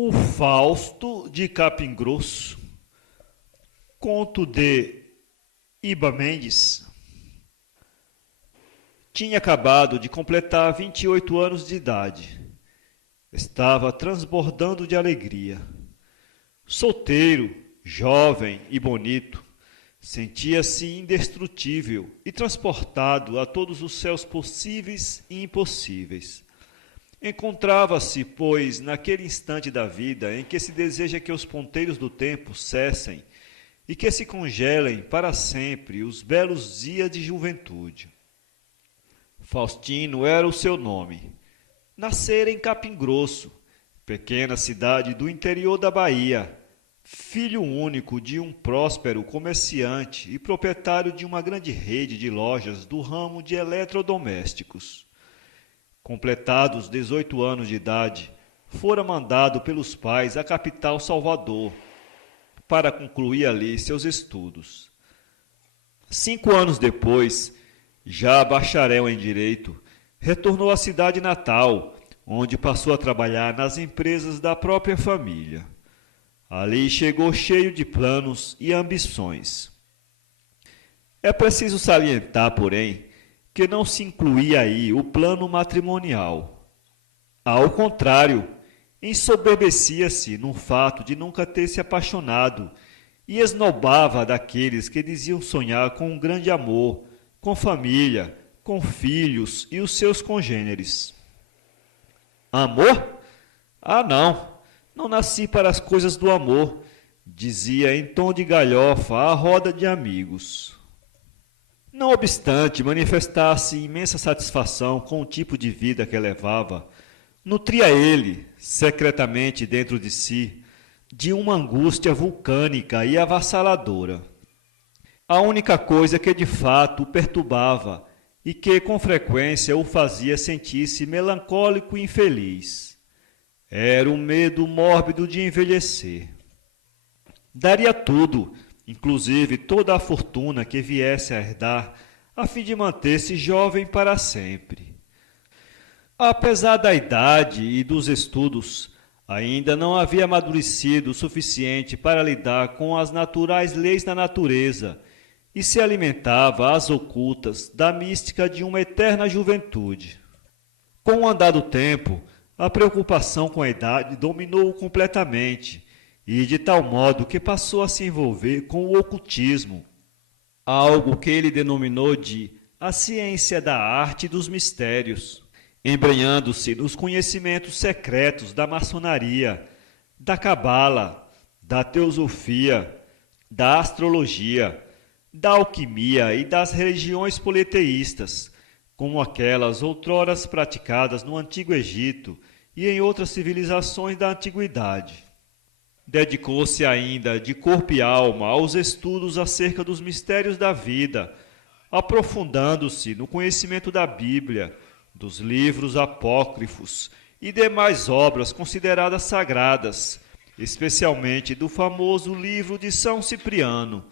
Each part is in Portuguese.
O Fausto de Capim Grosso, conto de Iba Mendes, tinha acabado de completar 28 anos de idade. Estava transbordando de alegria. Solteiro, jovem e bonito, sentia-se indestrutível e transportado a todos os céus possíveis e impossíveis. Encontrava-se, pois, naquele instante da vida em que se deseja que os ponteiros do tempo cessem e que se congelem para sempre os belos dias de juventude. Faustino era o seu nome. Nascera em Capim Grosso, pequena cidade do interior da Bahia, filho único de um próspero comerciante e proprietário de uma grande rede de lojas do ramo de eletrodomésticos. Completados 18 anos de idade, fora mandado pelos pais à capital Salvador, para concluir ali seus estudos. 5 anos depois, já bacharel em Direito, retornou à cidade natal, onde passou a trabalhar nas empresas da própria família. Ali chegou cheio de planos e ambições. É preciso salientar, porém, que não se incluía aí o plano matrimonial. Ao contrário, ensoberbecia-se no fato de nunca ter se apaixonado e esnobava daqueles que diziam sonhar com um grande amor, com família, com filhos e os seus congêneres. Amor? Ah, não nasci para as coisas do amor, dizia em tom de galhofa à roda de amigos. Não obstante manifestar-se imensa satisfação com o tipo de vida que levava, nutria ele, secretamente dentro de si, de uma angústia vulcânica e avassaladora. A única coisa que de fato o perturbava e que com frequência o fazia sentir-se melancólico e infeliz era o medo mórbido de envelhecer. Daria tudo, inclusive toda a fortuna que viesse a herdar, a fim de manter-se jovem para sempre. Apesar da idade e dos estudos, ainda não havia amadurecido o suficiente para lidar com as naturais leis da natureza e se alimentava às ocultas da mística de uma eterna juventude. Com o andar do tempo, a preocupação com a idade dominou-o completamente, e de tal modo que passou a se envolver com o ocultismo, algo que ele denominou de a ciência da arte dos mistérios, embrenhando-se nos conhecimentos secretos da maçonaria, da cabala, da teosofia, da astrologia, da alquimia e das religiões politeístas, como aquelas outroras praticadas no Antigo Egito e em outras civilizações da antiguidade. Dedicou-se ainda de corpo e alma aos estudos acerca dos mistérios da vida, aprofundando-se no conhecimento da Bíblia, dos livros apócrifos e demais obras consideradas sagradas, especialmente do famoso livro de São Cipriano,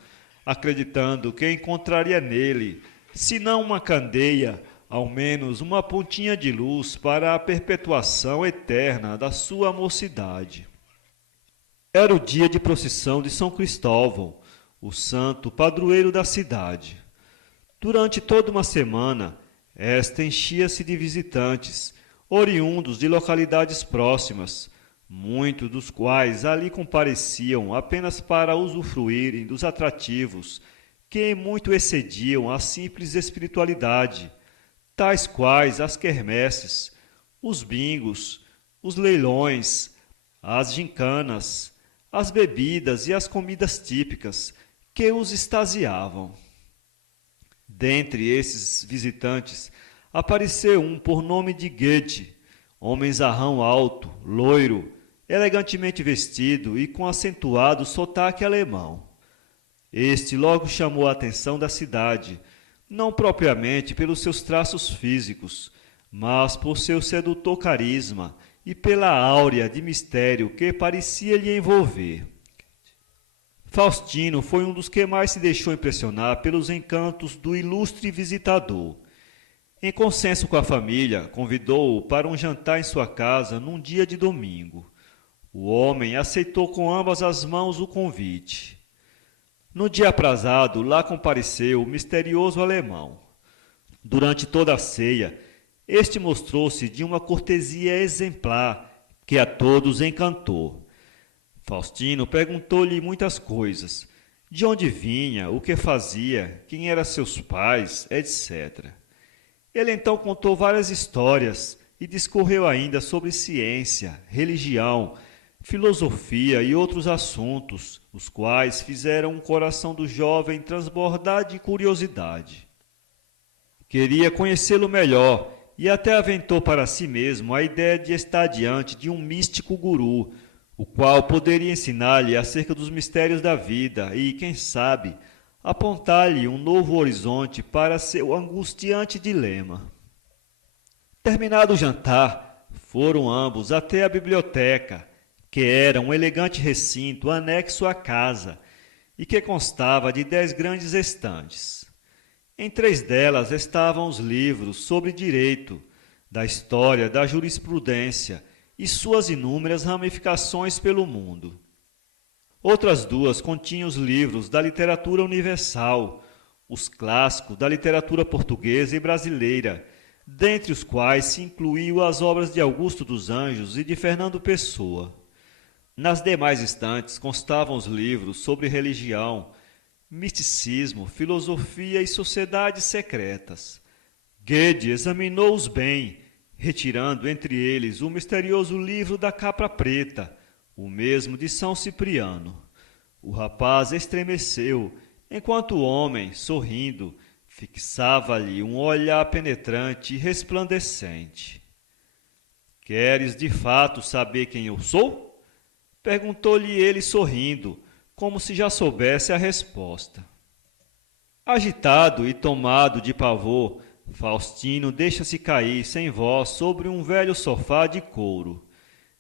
acreditando que encontraria nele, se não uma candeia, ao menos uma pontinha de luz para a perpetuação eterna da sua mocidade. Era o dia de procissão de São Cristóvão, o santo padroeiro da cidade. Durante toda uma semana, esta enchia-se de visitantes, oriundos de localidades próximas, muitos dos quais ali compareciam apenas para usufruírem dos atrativos que muito excediam a simples espiritualidade, tais quais as quermesses, os bingos, os leilões, as gincanas, as bebidas e as comidas típicas que os extasiavam. Dentre esses visitantes, apareceu um por nome de Goethe, homenzarrão alto, loiro, elegantemente vestido e com acentuado sotaque alemão. Este logo chamou a atenção da cidade, não propriamente pelos seus traços físicos, mas por seu sedutor carisma e pela áurea de mistério que parecia lhe envolver. Faustino foi um dos que mais se deixou impressionar pelos encantos do ilustre visitador. Em consenso com a família, convidou-o para um jantar em sua casa num dia de domingo. O homem aceitou com ambas as mãos o convite. No dia aprazado, lá compareceu o misterioso alemão. Durante toda a ceia, este mostrou-se de uma cortesia exemplar que a todos encantou. Faustino perguntou-lhe muitas coisas, de onde vinha, o que fazia, quem eram seus pais, etc. Ele então contou várias histórias e discorreu ainda sobre ciência, religião, filosofia e outros assuntos, os quais fizeram o coração do jovem transbordar de curiosidade. Queria conhecê-lo melhor e até aventou para si mesmo a ideia de estar diante de um místico guru, o qual poderia ensinar-lhe acerca dos mistérios da vida e, quem sabe, apontar-lhe um novo horizonte para seu angustiante dilema. Terminado o jantar, foram ambos até a biblioteca, que era um elegante recinto anexo à casa e que constava de 10 grandes estantes. Em 3 delas estavam os livros sobre direito, da história da jurisprudência e suas inúmeras ramificações pelo mundo. Outras 2 continham os livros da literatura universal, os clássicos da literatura portuguesa e brasileira, dentre os quais se incluíam as obras de Augusto dos Anjos e de Fernando Pessoa. Nas demais estantes constavam os livros sobre religião, misticismo, filosofia e sociedades secretas. Goethe examinou-os bem, retirando entre eles o misterioso livro da capa preta, o mesmo de São Cipriano. O rapaz estremeceu, enquanto o homem, sorrindo, fixava-lhe um olhar penetrante e resplandecente. Queres de fato saber quem eu sou? Perguntou-lhe ele sorrindo, como se já soubesse a resposta. Agitado e tomado de pavor, Faustino deixa-se cair sem voz sobre um velho sofá de couro.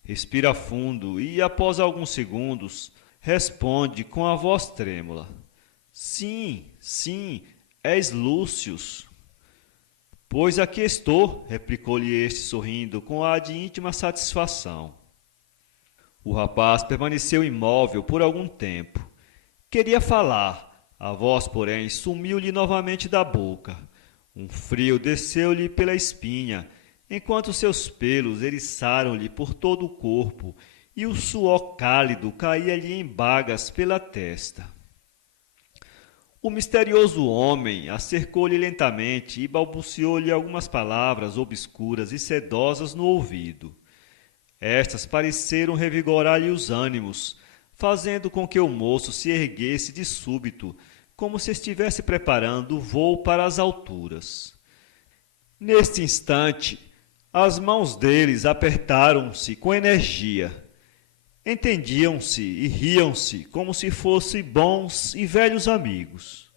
Respira fundo e, após alguns segundos, responde com a voz trêmula. Sim, sim, és Lúcius. Pois aqui estou, replicou-lhe este sorrindo com ar de íntima satisfação. O rapaz permaneceu imóvel por algum tempo. Queria falar, a voz, porém, sumiu-lhe novamente da boca. Um frio desceu-lhe pela espinha, enquanto seus pelos eriçaram-lhe por todo o corpo e o suor cálido caía-lhe em bagas pela testa. O misterioso homem acercou-lhe lentamente e balbuciou-lhe algumas palavras obscuras e sedosas no ouvido. Estas pareceram revigorar-lhe os ânimos, fazendo com que o moço se erguesse de súbito, como se estivesse preparando o voo para as alturas. Neste instante, as mãos deles apertaram-se com energia. Entendiam-se e riam-se como se fossem bons e velhos amigos.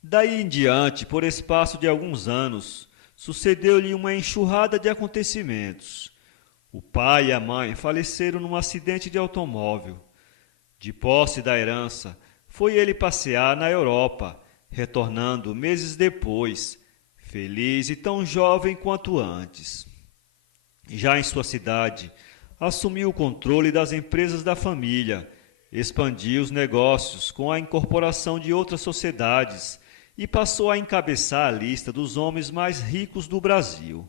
Daí em diante, por espaço de alguns anos, sucedeu-lhe uma enxurrada de acontecimentos. O pai e a mãe faleceram num acidente de automóvel. De posse da herança, foi ele passear na Europa, retornando meses depois, feliz e tão jovem quanto antes. Já em sua cidade, assumiu o controle das empresas da família, expandiu os negócios com a incorporação de outras sociedades e passou a encabeçar a lista dos homens mais ricos do Brasil.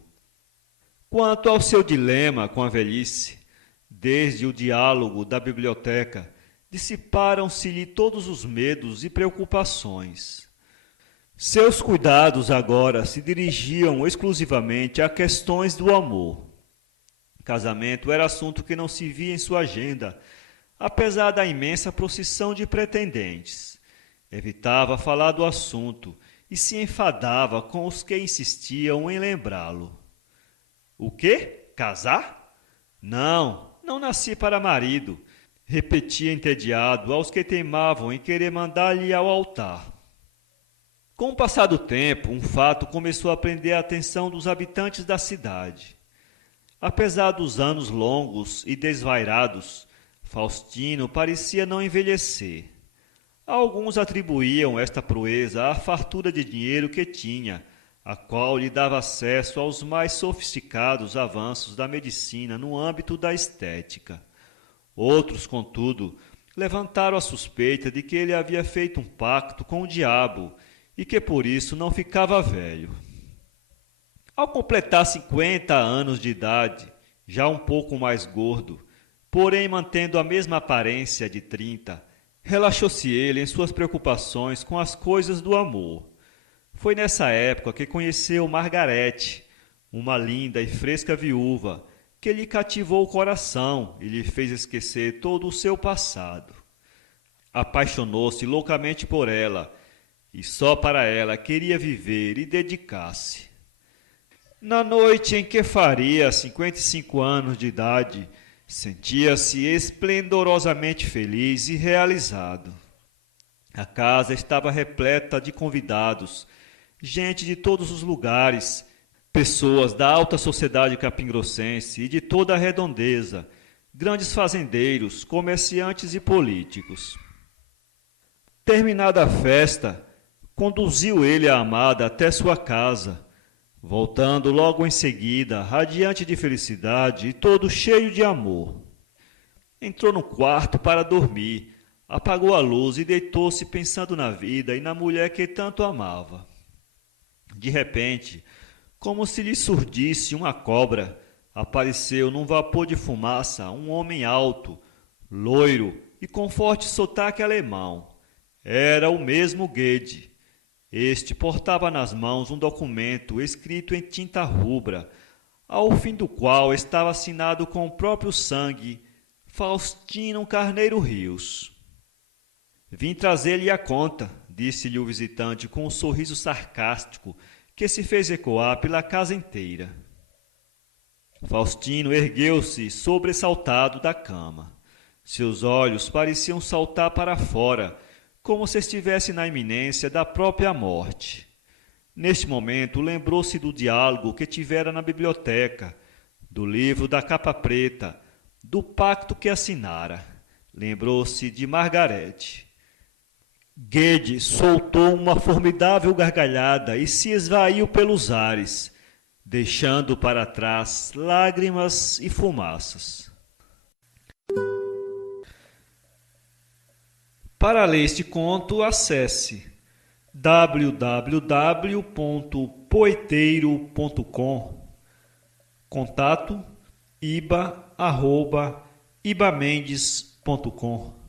Quanto ao seu dilema com a velhice, desde o diálogo da biblioteca, dissiparam-se-lhe todos os medos e preocupações. Seus cuidados agora se dirigiam exclusivamente a questões do amor. Casamento era assunto que não se via em sua agenda, apesar da imensa procissão de pretendentes. Evitava falar do assunto e se enfadava com os que insistiam em lembrá-lo. O quê? Casar? Não, não nasci para marido, repetia entediado aos que teimavam em querer mandar-lhe ao altar. Com o passar do tempo, um fato começou a prender a atenção dos habitantes da cidade. Apesar dos anos longos e desvairados, Faustino parecia não envelhecer. Alguns atribuíam esta proeza à fartura de dinheiro que tinha, a qual lhe dava acesso aos mais sofisticados avanços da medicina no âmbito da estética. Outros, contudo, levantaram a suspeita de que ele havia feito um pacto com o diabo e que por isso não ficava velho. Ao completar 50 anos de idade, já um pouco mais gordo, porém mantendo a mesma aparência de 30, relaxou-se ele em suas preocupações com as coisas do amor. Foi nessa época que conheceu Margarete, uma linda e fresca viúva, que lhe cativou o coração e lhe fez esquecer todo o seu passado. Apaixonou-se loucamente por ela e só para ela queria viver e dedicar-se. Na noite em que faria 55 anos de idade, sentia-se esplendorosamente feliz e realizado. A casa estava repleta de convidados, gente de todos os lugares, pessoas da alta sociedade capingrossense e de toda a redondeza, grandes fazendeiros, comerciantes e políticos. Terminada a festa, conduziu ele a amada até sua casa, voltando logo em seguida, radiante de felicidade e todo cheio de amor. Entrou no quarto para dormir, apagou a luz e deitou-se pensando na vida e na mulher que tanto amava. De repente, como se lhe surdisse uma cobra, apareceu num vapor de fumaça um homem alto, loiro e com forte sotaque alemão. Era o mesmo Goethe. Este portava nas mãos um documento escrito em tinta rubra, ao fim do qual estava assinado com o próprio sangue Faustino Carneiro Rios. Vim trazer-lhe a conta, disse-lhe o visitante com um sorriso sarcástico que se fez ecoar pela casa inteira. Faustino ergueu-se sobressaltado da cama. Seus olhos pareciam saltar para fora, como se estivesse na iminência da própria morte. Neste momento, lembrou-se do diálogo que tivera na biblioteca, do livro da capa preta, do pacto que assinara. Lembrou-se de Margarete. Goethe soltou uma formidável gargalhada e se esvaiu pelos ares, deixando para trás lágrimas e fumaças. Para ler este conto, acesse www.poeteiro.com. Contato iba@ibamendes.com.